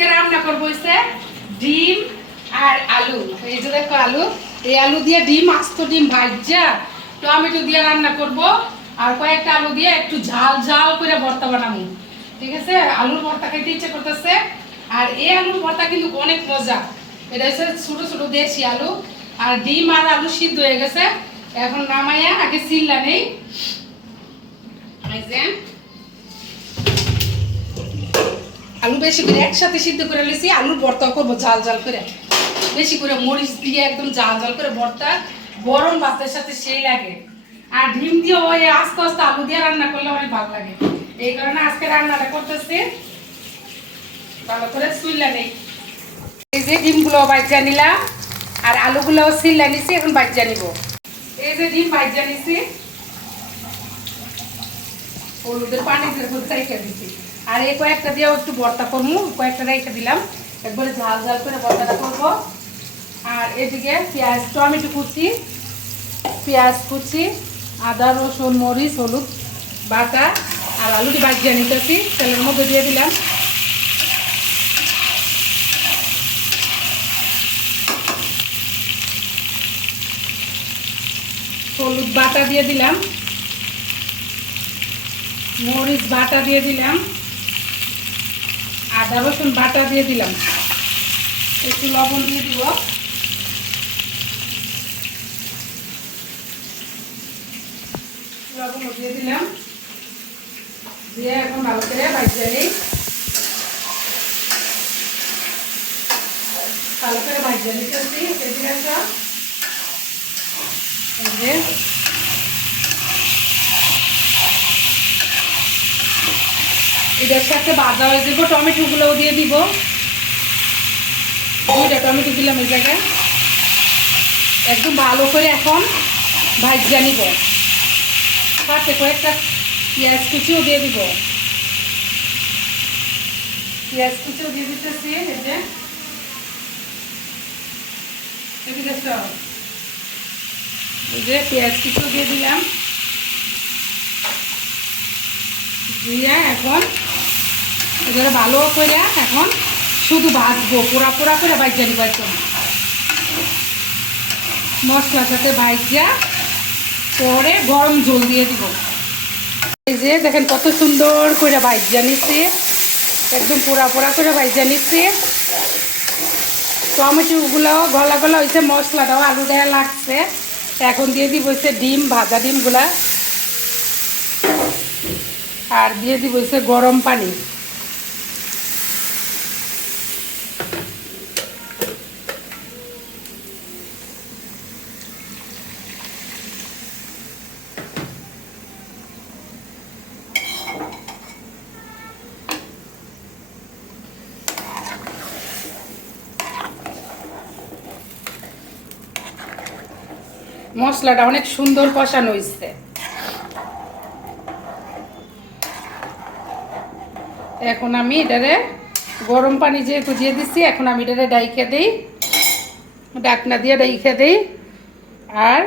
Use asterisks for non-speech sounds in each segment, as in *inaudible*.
আজকে রান্না করব হচ্ছে ডিম আর আলু। এই যে দেখো আলু, এই আলু দিয়ে ডিম আস্ত ডিম ভাজা, টমেটো দিয়ে রান্না করব আর কয়েকটা আলু দিয়ে একটু ঝাল ঝাল করে ভর্তা বানাবো। ঠিক আছে? আলুর ভর্তা খেতে ইচ্ছে করতেছে। আর এই আলুর ভর্তা কিন্তু অনেক মজা। এটা হচ্ছে ছোটো ছোটো দেশি আলু। আর ডিম আর আলু সিদ্ধ হয়ে গেছে। এখন নামাইয়া আগে সিল্লা নেই। যে। আলু বেশি করে একসাথে সিদ্ধ করে লিছি আলুর ভর্তা করব জাল ঝাল করে। বেশি করে মরিচ দিয়ে একদম ঝাল ঝাল করে ভর্তা, গরম ভাতের সাথে সেই লাগে। আর ডিম দিয়ে ওই আস্তে আস্তে আলু দিয়ে রান্না করলে অনেক ভালো লাগে। এই কারণে আজকে রান্নাটা করতেছি। ভালো করে সুইলা নেই। এই যে ডিমগুলো বাজ্যা নিলাম, আর আলুগুলো সিল্লা নিছি, এখন বাজ্যা নিব। এই যে ডিম বাজ্যা নিছি। হলুদের পানি দিয়ে রেখে দিচ্ছি আর এই কয়েকটা দিয়ে একটু ভর্তা করব। কয়েকটা রেখে দিলাম। একবারে ঝাল ঝাল করে ভর্তাটা করব। আর এদিকে পেঁয়াজ, টমেটো কুচি, পেঁয়াজ কুচি, আদা, রসুন, মরিচ, হলুদ বাটা আর আলুটি বাজিয়ে নিতেছি। তেলের মধ্যে দিয়ে দিলাম। হলুদ বাটা দিয়ে দিলাম। মরিচ বাটা দিয়ে দিলাম। আদা, রসুন বাটা দিয়ে দিলাম। একটু লবণ দিয়ে দিব। লবণ দিলাম। দিয়ে এখন ভালো করে নিই। ভালো করে সব এই যে এটার সাথে বাজা হয়ে যাব। টমেটোগুলোও দিয়ে দিব। দুইটা টমেটো দিলাম এই জায়গায়। একদম ভালো করে এখন ভাজিয়া নিব। সাথে কয়েকটা পেঁয়াজ কুচিও দিয়ে দিব। পেঁয়াজ কুচিও দিয়ে দিতেছি সব এই যে পেঁয়াজ কুচিও দিয়ে দিলাম। দিয়ে এখন এগুলো ভালো করে এখন শুধু ভাজবো, পোড়া পোড়া করে ভাজিয়া নিব একদম। মশলার সাথে ভাজিয়া পরে গরম জল দিয়ে দিব। এই যে দেখেন কত সুন্দর করে ভাজিয়া নিচ্ছি, একদম পোড়া পোড়া করে ভাজিয়া নিচ্ছি। টমেটোগুলো গলা গলা হয়েছে মশলাটাও আলু দেওয়া লাগছে। এখন দিয়ে দিব হচ্ছে ডিম, ভাজা ডিমগুলা। আর দিয়ে দিব হচ্ছে গরম পানি। মশলাটা অনেক সুন্দর কষানো হয়েছে এখন আমি এটারে গরম পানি যেহেতু দিয়ে দিচ্ছি এখন আমি এটারে ডাইকে দিই, ডাকনা দিয়ে ডাইকে দিই। আর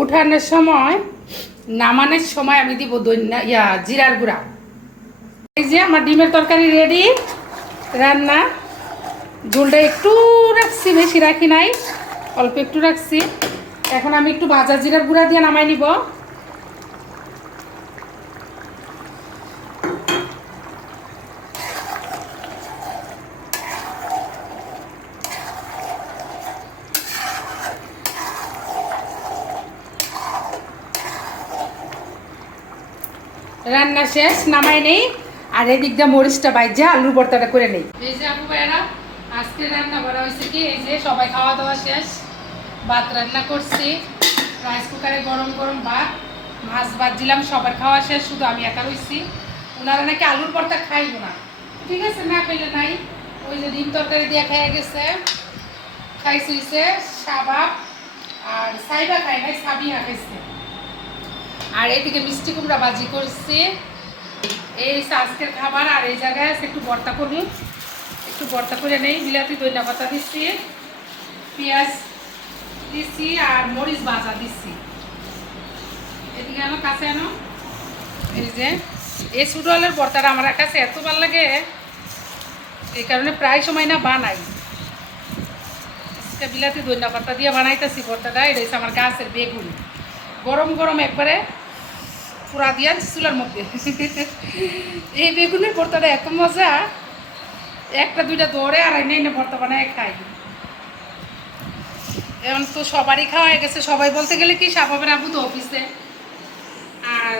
উঠানোর সময়, নামানোর সময় আমি দিব দৈন্যা ইয়া, জিরার গুঁড়া। এই যে আমার ডিমের তরকারি রেডি রান্না। ঝোলটা একটু রাখছি, বেশি রাখি নাই, অল্প একটু রাখছি। এখন আমি একটু ভাজা জিরার গুঁড়া দিয়ে নামাই নিব। রান্না শেষ, নামাই নেই। আর এদিক দিয়ে মরিচটা বাইজা আলুর ভর্তাটা করে নেই। এই যে আপু ভাইরা আজকে রান্না করা হয়েছে কি? এই যে সবাই খাওয়া দাওয়া শেষ। ভাত রান্না করছি। রাইস কুকারে গরম গরম ভাত। মাছ ভাত দিলাম সবার খাওয়া শেষ, শুধু আমি একা রয়েছি ওনারা নাকি আলুর ভর্তা খাইব না। ঠিক আছে, না খাইলে নাই। ওই যে ডিম তরকারি দিয়ে খাইয়া গেছে। খাইছে সাবাব। আর সাইবা খাই নাই, সাবিয়া খাইছে। আর এদিকে মিষ্টি কুমড়া বাজি করছি। এই আজকের খাবার, আর এই জায়গায় একটু ভর্তা করব একটু ভর্তা করে নেই, বিলাতি দইনা পাতা দিচ্ছি, পেঁয়াজ দিচ্ছি, আর মরিচ ভাজা দিচ্ছি। এদিকে আনো, কাছে আনো। এই যে, এই সুডলের ভর্তাটা আমার কাছে এত ভালো লাগে, এই কারণে প্রায় সময় না বানাই। বিলাতি, ধনিয়া পাতা দিয়ে বানাইতেছি ভর্তাটা, এটা আমার গাছের বেগুন। গরম গরম একবারে পুরা দিয়া চুলার মধ্যে। এই বেগুনের ভর্তাটা এত মজা। একটা, দুইটা দৌড়ে আর এনে এনে ভর্তা বানায় খাই। এখন তো সবারই খাওয়া হয়ে গেছে। সবাই বলতে গেলে কি সাবাবের আবু তো অফিসে। আর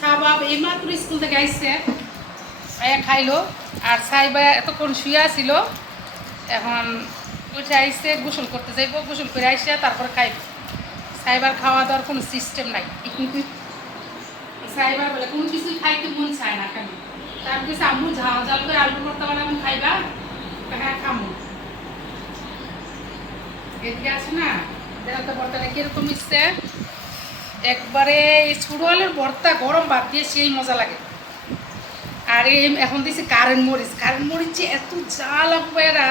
সাবাব এই মাত্র স্কুল থেকে আসছে আয়া খাইলো। আর সাইবা এতক্ষণ শুয়ে ছিল। এখন উঠে আইসে গোসল করতে যাইব। গোসল করে আইসে, তারপরে খাইব। সাইবার খাওয়া দাওয়ার কোনো সিস্টেম নাই। সাইবার বলে, কোনো কিছু খাইতে মন চায় না কেন? তার কিছু আম্মু ঝাল ঝাল করে আলু ভর্তা বানাবো খাইবা হ্যাঁ খামু। এদিকে আছে না দেখো ভর্তাটা কীরকম মিশছে? একবারে এই ছোটো আলুর ভর্তা গরম ভাত দিয়ে সেই মজা লাগে। আর এই এখন দিয়েছি কারেন্ট মরিচ কারেন্ট মরিচ যে এত জাল আপু এরা।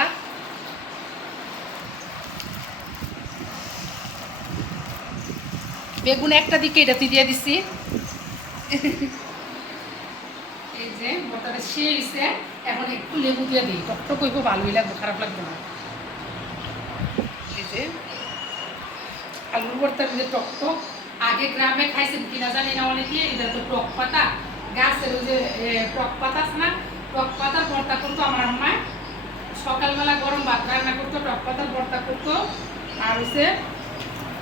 বেগুন একটা দিকে এটা দিয়ে দিছি। *laughs* এই যে ভর্তাটা শেষে এখন একটু লেবু দিয়ে দিই। টকটক হইব ভালোই লাগবে খারাপ লাগবে না। এই যে, আলুর ভর্তার যে টকটক আগে গ্রামে খাইছেন কিনা জানি না অনেকে এটা তো টক পাতা। গাছের যে টক পাতা আছে না, টক পাতার ভর্তা করতো আমার আম্মা সকালবেলা গরম ভাত রান্না করতো, টক পাতার ভর্তা করতো। আর হচ্ছে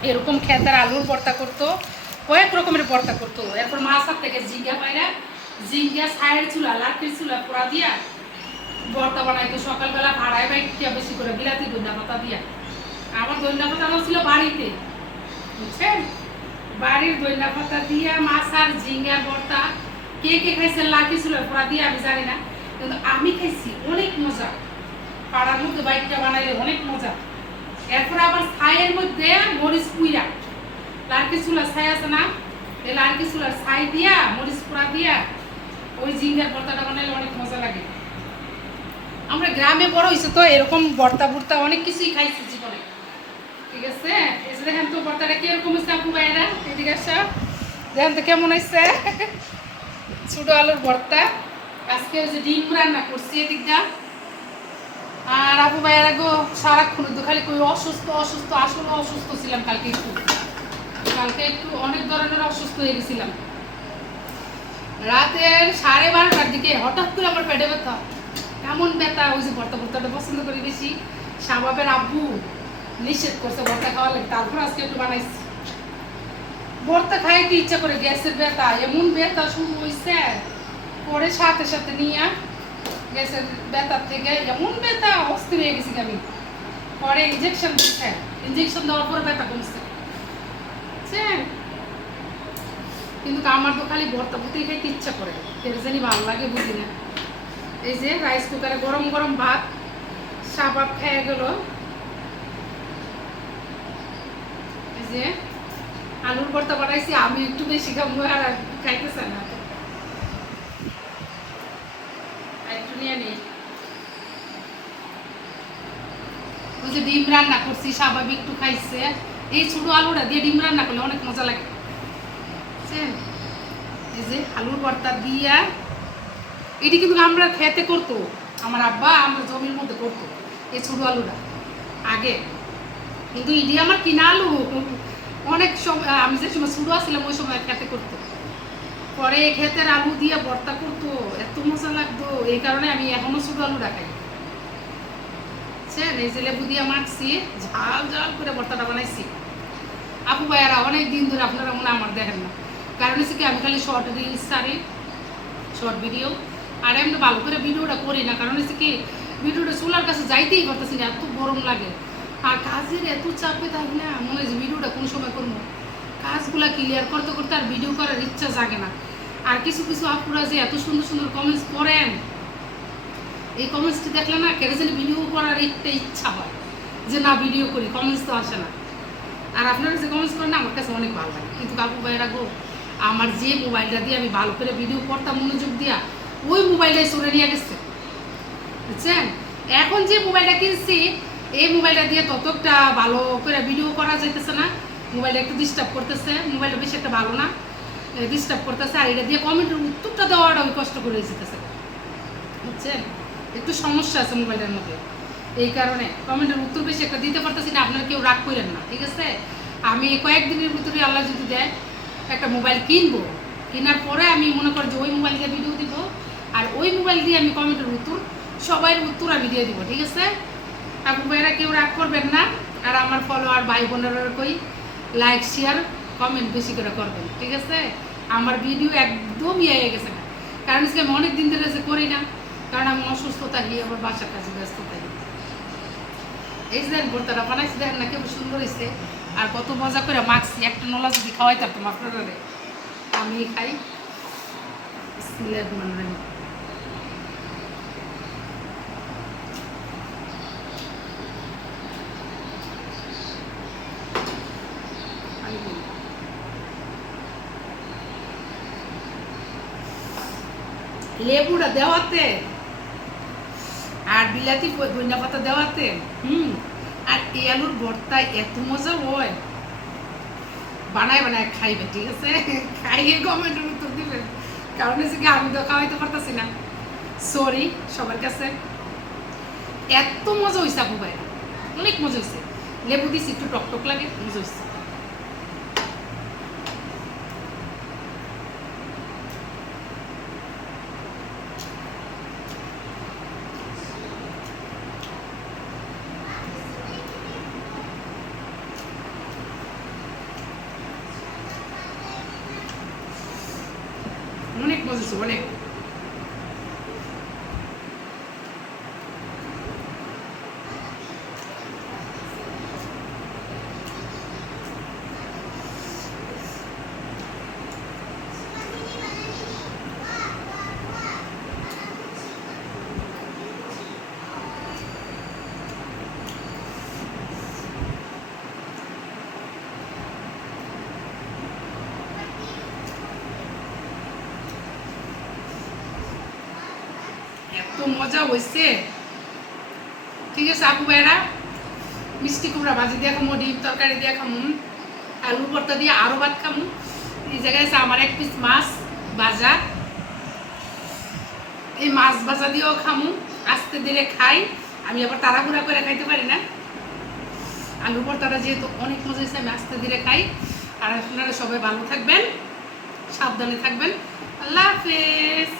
এরকম খেতার আলুর ভর্তা করতো। কয়েক রকমের ভর্তা করতো। এরপর মাছার থেকে জিঙ্গা পায়রা জিঙ্গা, ছায়ের চুলা লাঠির চুলা পোড়া দিয়া ভর্তা বানাইতো। সকালবেলা ভাড়ায় বাইকটা বেশি করে বিলাতি দইনা পাতা দিয়া। আমার দইনা পাতা ছিল বাড়িতে, বুঝছেন? বাড়ির দইনা পাতা দিয়া মাছ আর ঝিঙ্গা ভর্তা কে কে খাইছে লাঠি ছিল পোড়া দিয়ে আমি জানি না, কিন্তু আমি খাইছি, অনেক মজা। পাড়ার মধ্যে বাইকটা বানাইলে অনেক মজা। এরপর আবার ছাইয়ের মধ্যে মরিচ পুইরা। লার্কি চুলার ছাই আছে না? এই লার্কি চুলার ছাই দিয়া, মরিচ পুরা দিয়া, ওই জিঙ্গার ভর্তাটা বানাইলে অনেক মজা লাগে। আমরা গ্রামে বড় হয়েছে তো, এরকম ভর্তা ভর্তা অনেক কিছুই খাইছি জীবনে। ঠিক আছে? এই যে দেখেন তো ভর্তাটা কীরকম হচ্ছে আপু ভাইরা এদিকে দেখেন তো কেমন হয়েছে? ছোট আলুর ভর্তা। আজকে ওই যে ডিম রান্না করছি এদিকটা আর আপু ভাইয়ারা গো, সারাক্ষণ তো খালি কই অসুস্থ অসুস্থ, আসলে অসুস্থ ছিলাম কালকে একটু। কালকে একটু অনেক ধরনের অসুস্থ হয়ে গেছিলাম। রাতের সাড়ে বারোটার দিকে হঠাৎ করে আমার পেটে ব্যথা। এমন ব্যথা, ওই যে ভর্তা ভর্তাটা পছন্দ করি বেশি। শাবাবের আব্বু নিষেধ করছে ভর্তা খাওয়া লাগে। তারপর আজকে একটু বানাইছি। ভর্তা খাইতে ইচ্ছা করে গ্যাসের ব্যথা, এমন ব্যথা শুরু হয়েছে পরে সাথে সাথে নিয়ে গ্যাসের ব্যথার থেকে এমন ব্যথা অস্থির হয়ে গেছি আমি। পরে ইঞ্জেকশন দিচ্ছে ইঞ্জেকশন দেওয়ার পরে ব্যথা কমছে। বুঝছেন কিন্তু আমার তো খালি ভর্তা ভর্তি খাইতে ইচ্ছা করে। কেন জানি ভালো লাগে বুঝি না। এই যে রাইস কুকারে গরম গরম ভাত সাবাব খেয়ে গেল। এই যে আলুর ভর্তা বানাইছি, আমি একটু বেশি খাব আর খাইতেছে না। ডিম রান্না করছি স্বাভাবিক একটু খাইছে। এই ছোট আলুটা দিয়ে ডিম রান্না করলে অনেক মজা লাগে? এই যে আলুর ভর্তা দিয়া, এটি কিন্তু আমরা খেতে করতো, আমার আব্বা আমার জমির মধ্যে করতো, এই ছোট আলুটা। আগে, কিন্তু ইডি আমার কিনা আলু, অনেক সময় আমি যে সময় ছোটো আসছিলাম ওই সময় খেতে করতো। পরে ক্ষেতের আলু দিয়ে ভর্তা করতো, এত মজা লাগতো, এই কারণে আমি এখনও ছোট আলু রাখাই বুঝছেন এই লেবু দিয়ে মাখছি, ঝাল ঝাল করে ভর্তাটা বানাইছি। আপু ভাইয়ারা, অনেক দিন ধরে আপনারা মনে আমার দেখেন না। কারণ হচ্ছে কি, আমি খালি শর্ট রিলস ছাড়ি শর্ট ভিডিও আর এমনি ভালো করে ভিডিওটা করি না। কারণ হচ্ছে কি, ভিডিওটা চুলার কাছে যাইতেই পারতেছি না, এত গরম লাগে। আর কাজের এত চাপে থাকি না, মনে হয় ভিডিওটা কোন সময় করব? কাজগুলা ক্লিয়ার করতে করতে আর ভিডিও করার ইচ্ছা জাগে না। আর কিছু কিছু আপুরা যে এত সুন্দর সুন্দর কমেন্টস করেন এই কমেন্টসটি দেখলে না কেটে জানি ভিডিও করার একটা ইচ্ছা হয় যে না ভিডিও করি কমেন্টস তো আসে না। আর আপনারা যে কমেন্টস করেন আমার কাছে অনেক ভালো লাগে। কিন্তু কাকু ভাইয়েরা গো, আমার যে মোবাইলটা দিয়ে আমি ভালো করে ভিডিও করতাম, মনোযোগ দিয়া, ওই মোবাইলটাই সরে নিয়ে গেছে। বুঝছেন? এখন যে মোবাইলটা কিনছি, এই মোবাইলটা দিয়ে ততটা ভালো করে ভিডিও করা যাইতেছে না। মোবাইলটা একটু ডিস্টার্ব করতেছে মোবাইলটা বেশি একটা ভালো না। ডিস্টার্ব করতেছে, আর এটা দিয়ে কমেন্টের উত্তরটা দেওয়াটা ওই কষ্ট করে যেতেছে বুঝছেন? একটু সমস্যা আছে মোবাইলের মধ্যে। এই কারণে কমেন্টের উত্তর বেশি একটা দিতে পারতেছি না, আপনারা কেউ রাগ করেন না, ঠিক আছে? আমি কয়েকদিনের ভিতরে আল্লাহ যদি দেয়, একটা মোবাইল কিনবো, কেনার পরে আমি মনে করি যে ওই মোবাইল দিয়ে ভিডিও দিব, আর ওই মোবাইল দিয়ে আমি কমেন্টের উত্তর সবাই উত্তর আমি দিয়ে দিব, ঠিক আছে? আপু ভাইরা, কেউ রাগ করবেন না, আর আমার ফলোয়ার ভাই বোনেরা কই লাইক শেয়ার কমেন্ট বেশি করে করবেন, ঠিক আছে? আমার ভিডিও একদম ইয়ে হয়ে গেছে না। কারণ আজকে আমি অনেক দিন ধরে করি না, কারণ আমি অসুস্থতা থাকি আমার বাসার কাছে ব্যস্ত থাকি। বানাইছি, দেখেন না কেমন সুন্দর হয়েছে আর কত মজা করে মাখছি, একটা নলা যদি খাওয়াই থাকতাম আপনারা আমি খাই। লেবুটা দেওয়াতে বিলাতি ধনিয়া পাতা দেওয়াতে? হুম। আর এই আলুর ভর্তা এত মজা হয়। বানায় বানায় খাইবে, ঠিক আছে? *laughs* খাইয়ে কমেন্টের উত্তর দিবেন কারণ হচ্ছে কি আমি তো খাওয়াইতে পারতাছি না? সরি সবার কাছে। এত মজা হয়েছে আপু ভাই অনেক মজা হয়েছে লেবু দিছি, একটু টক টক লাগে, মজা হয়েছে অনেক মজা হয়েছে অনেক মজা হয়েছে ঠিক আছে, আপু ভাইরা, মিষ্টি কুমড়া ভাজি দিয়ে খামো, ডিম তরকারি দিয়ে খামু, আলু ভর্তা দিয়ে আরও ভাত খামু। এই জায়গায় আছে আমার এক পিস মাছ ভাজা। এই মাছ ভাজা দিয়েও খামু, আস্তে ধীরে খাই। আমি আবার তাড়াহুড়া করে খাইতে পারি না। আলু ভর্তাটা যেহেতু অনেক মজা হয়েছে আমি আস্তে ধীরে খাই। আর আপনারা সবাই ভালো থাকবেন, সাবধানে থাকবেন। আল্লাহ হাফেজ।